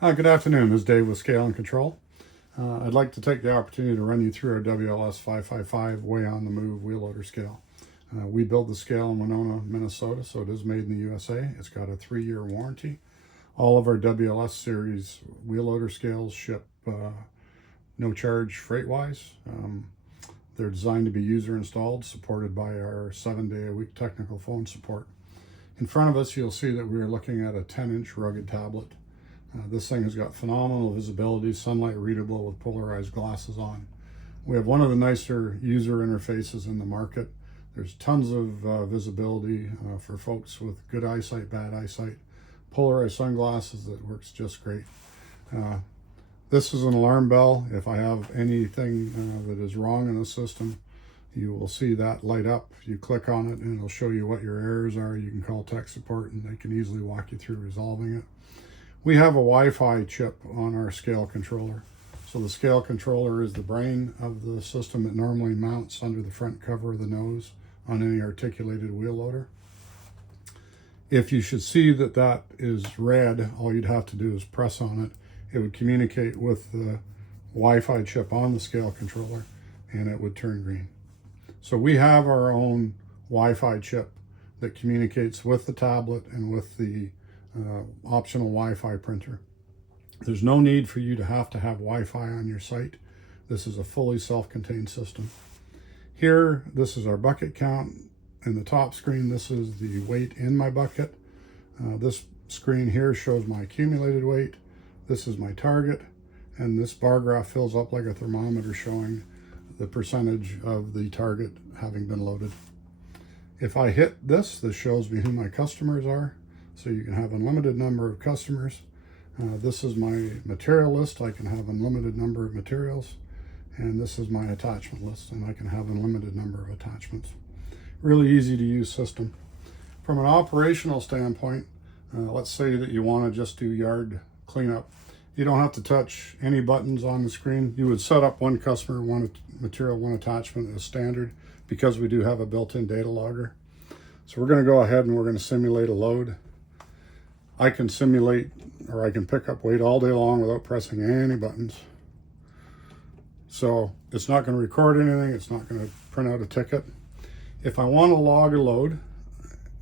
Good afternoon. This is Dave with Scale and Control. I'd like to take the opportunity to run you through our WLS555 way on the move wheel loader scale. We build the scale in Winona, Minnesota, so it is made in the USA. It's got a 3-year warranty. All of our WLS series wheel loader scales ship no charge freight-wise. They're designed to be user installed, supported by our 7-day-a-week technical phone support. In front of us, you'll see that we are looking at a 10-inch rugged tablet. This thing has got phenomenal visibility, sunlight readable with polarized glasses on. We have one of the nicer user interfaces in the market. There's tons of visibility for folks with good eyesight, bad eyesight. Polarized sunglasses that works just great. This is an alarm bell. If I have anything that is wrong in the system, you will see that light up. You click on it and it'll show you what your errors are. You can call tech support and they can easily walk you through resolving it. We have a Wi-Fi chip on our scale controller. So the scale controller is the brain of the system. It normally mounts under the front cover of the nose on any articulated wheel loader. If you should see that that is red, all you'd have to do is press on it. It would communicate with the Wi-Fi chip on the scale controller and it would turn green. So we have our own Wi-Fi chip that communicates with the tablet and with the optional Wi-Fi printer. There's no need for you to have Wi-Fi on your site. This is a fully self-contained system. Here, this is our bucket count. In the top screen, this is the weight in my bucket. This screen here shows my accumulated weight. This is my target, and this bar graph fills up like a thermometer showing the percentage of the target having been loaded. If I hit this shows me who my customers are. So you can have unlimited number of customers. This is my material list. I can have unlimited number of materials. And this is my attachment list, and I can have unlimited number of attachments. Really easy to use system. From an operational standpoint, let's say that you want to just do yard cleanup. You don't have to touch any buttons on the screen. You would set up one customer, one material, one attachment as standard because we do have a built-in data logger. So we're going to go ahead and we're going to simulate a load. I can simulate, or I can pick up weight all day long without pressing any buttons. So it's not going to record anything. It's not going to print out a ticket. If I want to log a load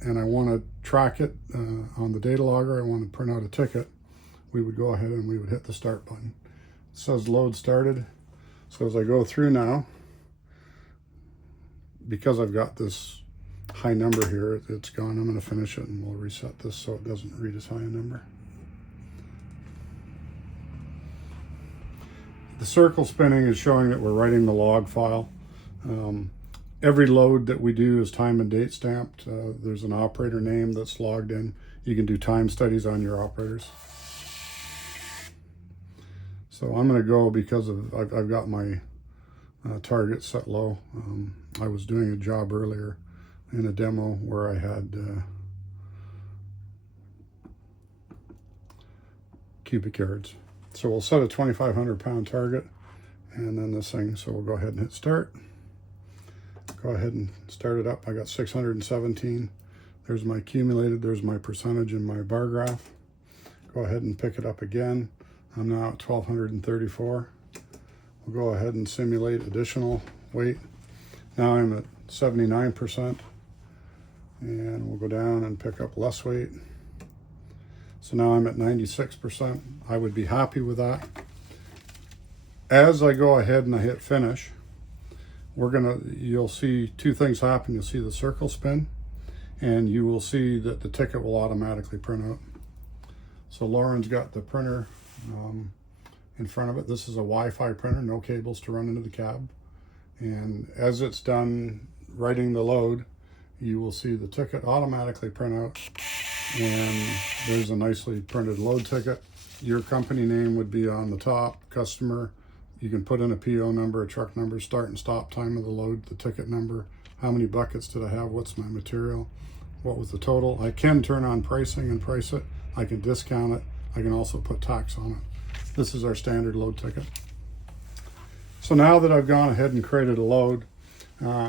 and I want to track it on the data logger, I want to print out a ticket, we would go ahead and we would hit the start button. It says load started. So as I go through now, because I've got this high number here, it's gone. I'm going to finish it and we'll reset this so it doesn't read as high a number. The circle spinning is showing that we're writing the log file. Every load that we do is time and date stamped. There's an operator name that's logged in. You can do time studies on your operators. So I'm going to go because I've got my target set low. I was doing a job earlier in a demo where I had cubic yards. So we'll set a 2,500 pound target and then this thing, so we'll go ahead and hit start. Go ahead and start it up. I got 617. There's my accumulated, there's my percentage in my bar graph. Go ahead and pick it up again. I'm now at 1,234. We'll go ahead and simulate additional weight. Now I'm at 79%. And we'll go down and pick up less weight. So now I'm at 96%. I would be happy with that. As I go ahead and I hit finish, you'll see two things happen. You'll see the circle spin and you will see that the ticket will automatically print out. So Lauren's got the printer in front of it. This is a Wi-Fi printer, no cables to run into the cab. And as it's done writing the load, you will see the ticket automatically print out, and there's a nicely printed load ticket. Your company name would be on the top, customer. You can put in a PO number, a truck number, start and stop time of the load, the ticket number, how many buckets did I have, what's my material, what was the total. I can turn on pricing and price it. I can discount it. I can also put tax on it. This is our standard load ticket. So now that I've gone ahead and created a load,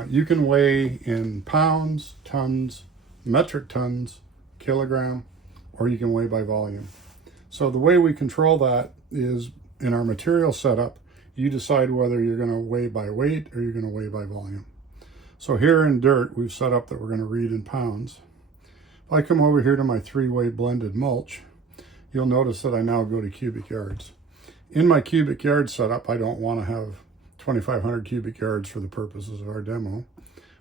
you can weigh in pounds, tons, metric tons, kilogram, or you can weigh by volume. So the way we control that is in our material setup, you decide whether you're going to weigh by weight or you're going to weigh by volume. So here in dirt, we've set up that we're going to read in pounds. If I come over here to my 3-way blended mulch, you'll notice that I now go to cubic yards. In my cubic yard setup, I don't want to have 2,500 cubic yards for the purposes of our demo.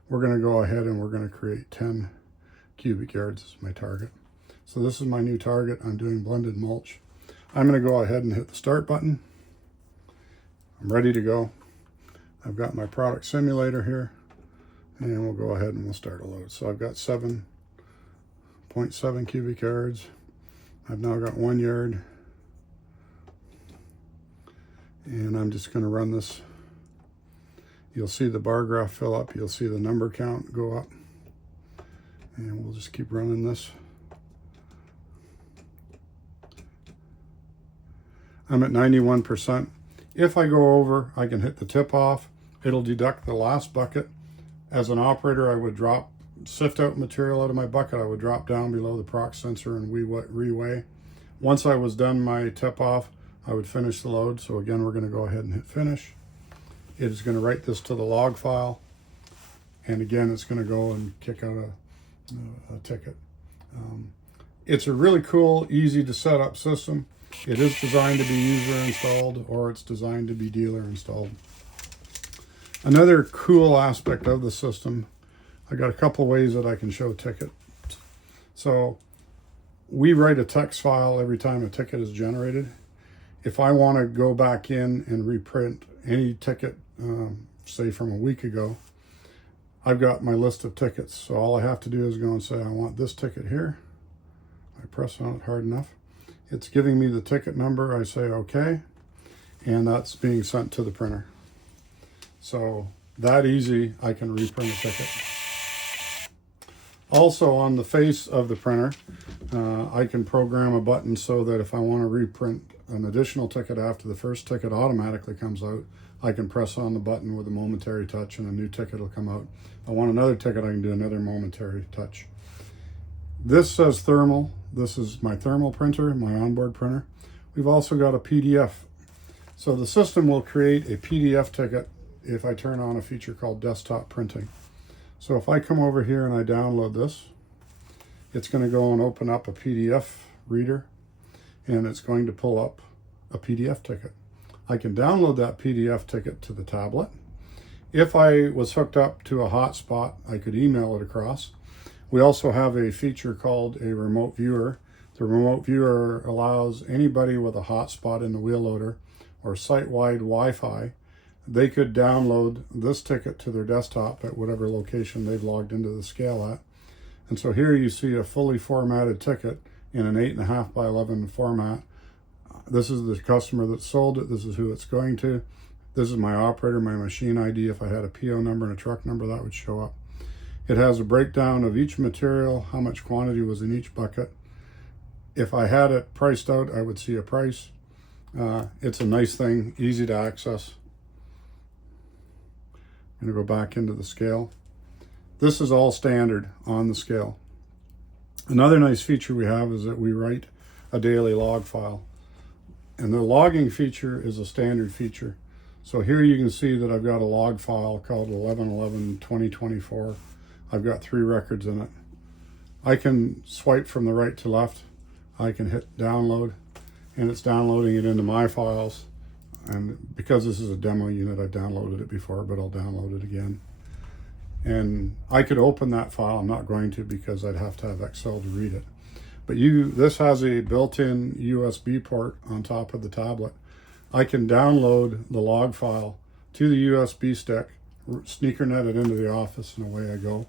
We're going to go ahead and we're going to create 10 cubic yards as my target. So this is my new target. I'm doing blended mulch. I'm going to go ahead and hit the start button. I'm ready to go. I've got my product simulator here, and we'll go ahead and we'll start a load. So I've got 7.7 cubic yards. I've now got 1 yard, and I'm just going to run this. You'll see the bar graph fill up. You'll see the number count go up, and we'll just keep running this. I'm at 91%. If I go over, I can hit the tip off. It'll deduct the last bucket. As an operator, I would sift out material out of my bucket. I would drop down below the proc sensor and reweigh. Once I was done my tip off, I would finish the load. So again, we're going to go ahead and hit finish. It is going to write this to the log file. And again, it's going to go and kick out a ticket. It's a really cool, easy to set up system. It is designed to be user installed, or it's designed to be dealer installed. Another cool aspect of the system, I got a couple ways that I can show tickets. So we write a text file every time a ticket is generated. If I want to go back in and reprint any ticket, say from a week ago, I've got my list of tickets. So all I have to do is go and say, I want this ticket here. I press on it hard enough. It's giving me the ticket number. I say okay, and that's being sent to the printer. So that easy, I can reprint a ticket. Also on the face of the printer, I can program a button so that if I want to reprint an additional ticket after the first ticket automatically comes out, I can press on the button with a momentary touch and a new ticket will come out. If I want another ticket, I can do another momentary touch. This says thermal. This is my thermal printer, my onboard printer. We've also got a PDF. So the system will create a PDF ticket if I turn on a feature called desktop printing. So if I come over here and I download this, it's going to go and open up a PDF reader, and it's going to pull up a PDF ticket. I can download that PDF ticket to the tablet. If I was hooked up to a hotspot, I could email it across. We also have a feature called a remote viewer. The remote viewer allows anybody with a hotspot in the wheel loader or site-wide Wi-Fi, they could download this ticket to their desktop at whatever location they've logged into the scale at. And so here you see a fully formatted ticket in an 8.5 by 11 format. This is the customer that sold it. This is who it's going to. This is my operator, my machine ID. If I had a PO number and a truck number, that would show up. It has a breakdown of each material, how much quantity was in each bucket. If I had it priced out, I would see a price. It's a nice thing, easy to access. I'm going to go back into the scale. This is all standard on the scale. Another nice feature we have is that we write a daily log file. And the logging feature is a standard feature. So here you can see that I've got a log file called 11/11/2024. I've got 3 records in it. I can swipe from the right to left. I can hit download, and it's downloading it into my files. And because this is a demo unit, I've downloaded it before, but I'll download it again. And I could open that file. I'm not going to because I'd have to have Excel to read it. But this has a built-in USB port on top of the tablet. I can download the log file to the USB stick, sneaker net it into the office, and away I go.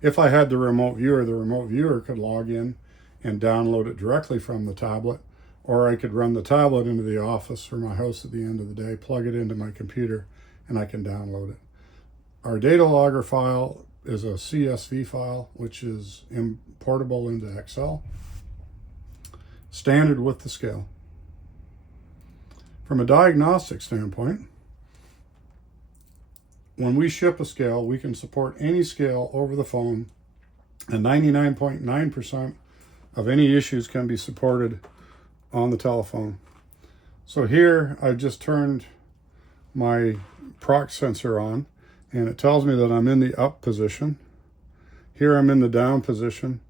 If I had the remote viewer could log in and download it directly from the tablet, or I could run the tablet into the office or my house at the end of the day, plug it into my computer, and I can download it. Our data logger file is a CSV file, which is importable into Excel, standard with the scale. From a diagnostic standpoint, when we ship a scale, we can support any scale over the phone, and 99.9% of any issues can be supported on the telephone. So here I've just turned my proc sensor on, and it tells me that I'm in the up position. Here I'm in the down position.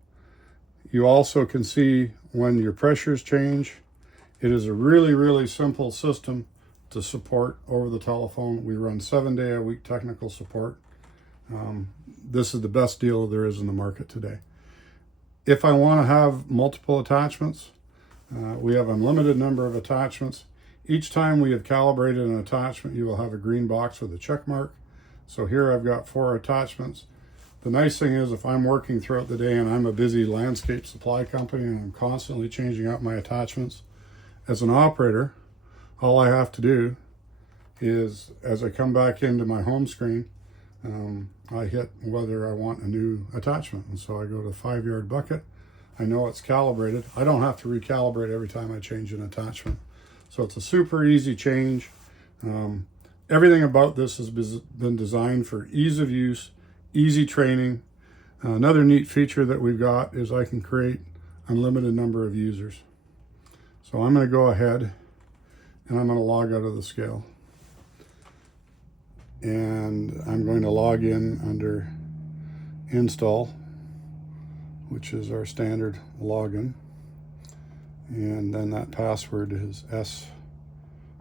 You also can see when your pressures change. It is a really simple system to support over the telephone. We run 7-day-a-week technical support. This is the best deal there is in the market today. If I want to have multiple attachments, we have unlimited number of attachments. Each time we have calibrated an attachment, you will have a green box with a check mark. So here I've got 4 attachments. The nice thing is, if I'm working throughout the day and I'm a busy landscape supply company and I'm constantly changing out my attachments, as an operator, all I have to do is, as I come back into my home screen, I hit whether I want a new attachment. And so I go to the 5-yard bucket. I know it's calibrated. I don't have to recalibrate every time I change an attachment. So it's a super easy change. Everything about this has been designed for ease of use, easy training. Another neat feature that we've got is I can create unlimited number of users. So I'm going to go ahead and I'm going to log out of the scale. And I'm going to log in under install, which is our standard login. And then that password is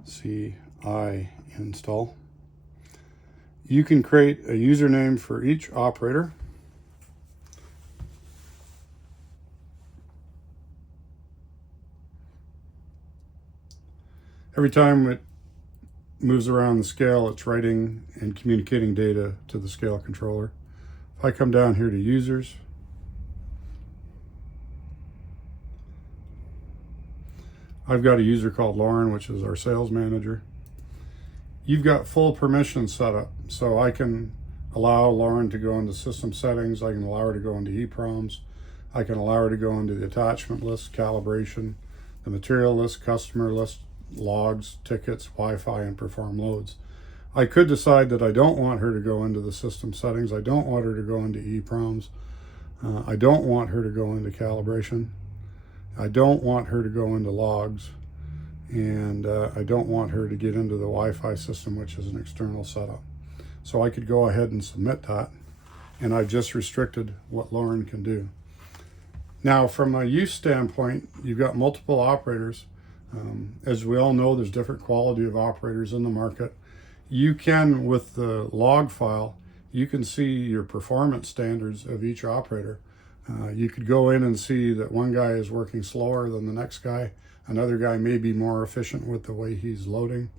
SCI install. You can create a username for each operator. Every time it moves around the scale, it's writing and communicating data to the scale controller. If I come down here to users, I've got a user called Lauren, which is our sales manager. You've got full permission set up, so I can allow Lauren to go into system settings. I can allow her to go into EEPROMs. I can allow her to go into the attachment list, calibration, the material list, customer list, logs, tickets, Wi-Fi, and perform loads. I could decide that I don't want her to go into the system settings. I don't want her to go into EEPROMs. I don't want her to go into calibration. I don't want her to go into logs. And I don't want her to get into the Wi-Fi system, which is an external setup. So I could go ahead and submit that, and I've just restricted what Lauren can do. Now, from a use standpoint, you've got multiple operators. As we all know, there's different quality of operators in the market. You can, with the log file, you can see your performance standards of each operator. You could go in and see that one guy is working slower than the next guy. Another guy may be more efficient with the way he's loading.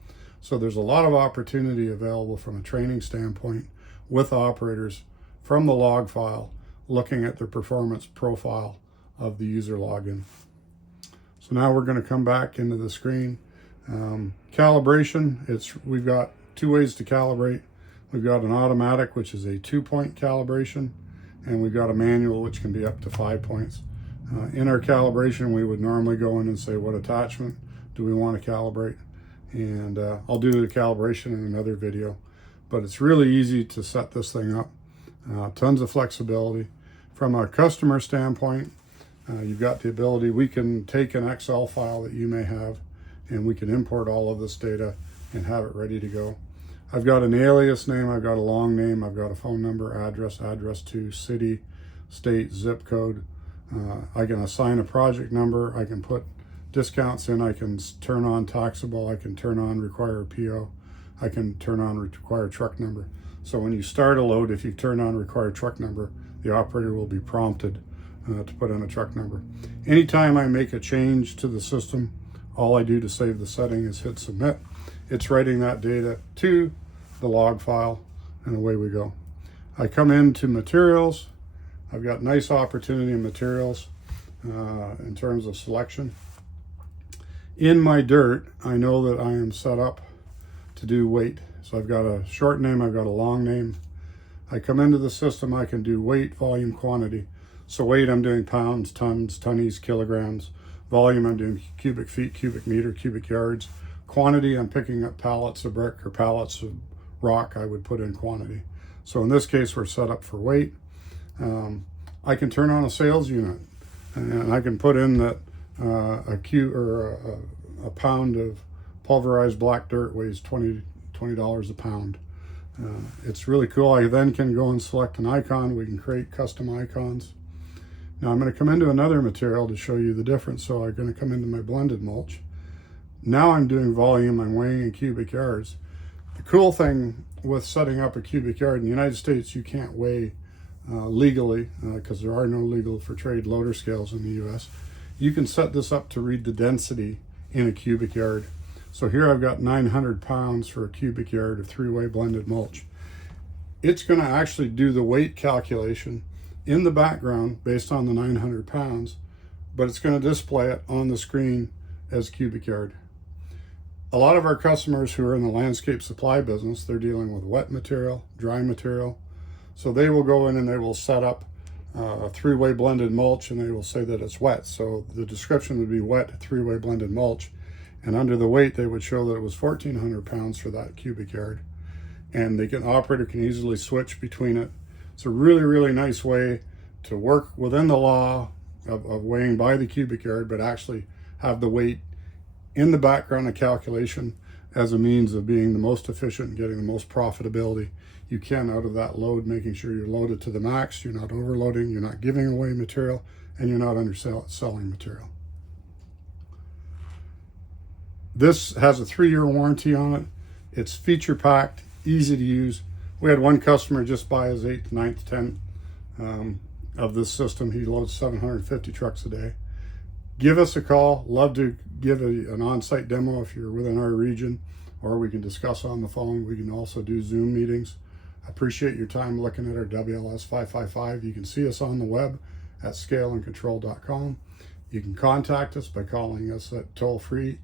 So there's a lot of opportunity available from a training standpoint with operators from the log file, looking at their performance profile of the user login. So now we're going to come back into the screen. Calibration, we've got 2 ways to calibrate. We've got an automatic, which is a 2-point calibration, and we've got a manual, which can be up to 5 points. In our calibration, we would normally go in and say, what attachment do we want to calibrate? And I'll do the calibration in another video, but it's really easy to set this thing up. Tons of flexibility. From a customer standpoint, you've got the ability, we can take an Excel file that you may have, and we can import all of this data and have it ready to go. I've got an alias name, I've got a long name, I've got a phone number, address to city, state, zip code. I can assign a project number, I can put discounts in, I can turn on taxable, I can turn on require PO, I can turn on require truck number. So when you start a load, if you turn on require truck number, the operator will be prompted to put in a truck number. Anytime I make a change to the system, all I do to save the setting is hit submit. It's writing that data to the log file, and away we go. I come into materials. I've got nice opportunity in materials in terms of selection. In my dirt, I know that I am set up to do weight. So I've got a short name, I've got a long name. I come into the system, I can do weight, volume, quantity. So weight, I'm doing pounds, tons, tonnes, kilograms. Volume, I'm doing cubic feet, cubic meter, cubic yards. Quantity, I'm picking up pallets of brick or pallets of rock, I would put in quantity. So in this case, we're set up for weight. I can turn on a sales unit, and I can put in that a pound of pulverized black dirt weighs $20 a pound. It's really cool. I then can go and select an icon. We can create custom icons. Now I'm going to come into another material to show you the difference. So I'm going to come into my blended mulch. Now I'm doing volume, I'm weighing in cubic yards. The cool thing with setting up a cubic yard in the United States, you can't weigh legally because there are no legal for trade loader scales in the US. You can set this up to read the density in a cubic yard. So here I've got 900 pounds for a cubic yard of 3-way blended mulch. It's going to actually do the weight calculation in the background based on the 900 pounds, but it's going to display it on the screen as cubic yard. A lot of our customers who are in the landscape supply business, they're dealing with wet material, dry material. So they will go in and they will set up a 3-way blended mulch and they will say that it's wet. So the description would be wet 3-way blended mulch. And under the weight, they would show that it was 1,400 pounds for that cubic yard. And operator can easily switch between it. It's a really, really nice way to work within the law of weighing by the cubic yard, but actually have the weight in the background of calculation as a means of being the most efficient and getting the most profitability you can out of that load, making sure you're loaded to the max, you're not overloading, you're not giving away material, and you're not underselling material. This has a 3-year warranty on it. It's feature packed, easy to use. We had one customer just buy his 8th, 9th, 10th of this system. He loads 750 trucks a day. Give us a call. Love to give an on-site demo if you're within our region, or we can discuss on the phone. We can also do Zoom meetings. I appreciate your time looking at our WLS555. You can see us on the web at scaleandcontrol.com. You can contact us by calling us at toll-free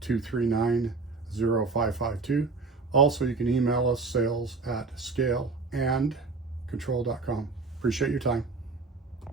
888-239-0552. Also, you can email us sales@scaleandcontrol.com. Appreciate your time.